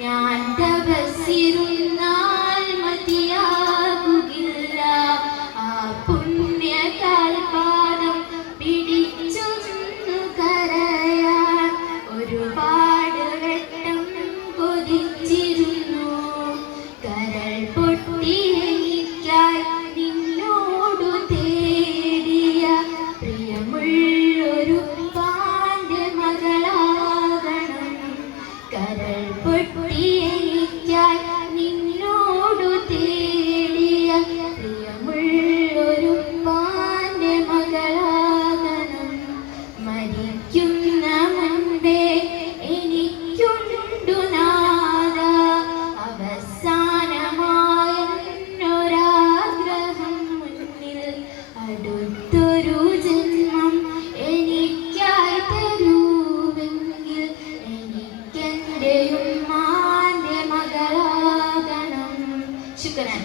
ഞാൻ തപസ്സിരുന്നാൽ മതിയാകുകില്ല. ആ പുണ്യകാൽപാദം പിടിച്ചൊന്നു കരയാൻ ഒരുപാട് വട്ടം കൊതിച്ചിരുന്നു. കരൾ പൊട്ടി എനിക്കായി നിന്നോടു തേടിയ പ്രിയമുള്ളൊരു പാന്റെ മകളാകണം. കരൾ പൊട്ടി എനിക്കായി നിന്നോടു തേടിയ പ്രിയമുള്ളൊരു പാന്റെ മകളാകണം. മരിക്കുന്ന മുൻപേ എനിക്കുണ്ടു നാഥ അവസാനമായൊരാഗ്രഹം മുന്നിൽ. അടുത്തൊരു ജന്മം എനിക്കായി തരൂവെങ്കിൽ എനിക്കെൻ്റെ ഉമ്മാന്റെ മകളാകണം. ശുക്രാൻ.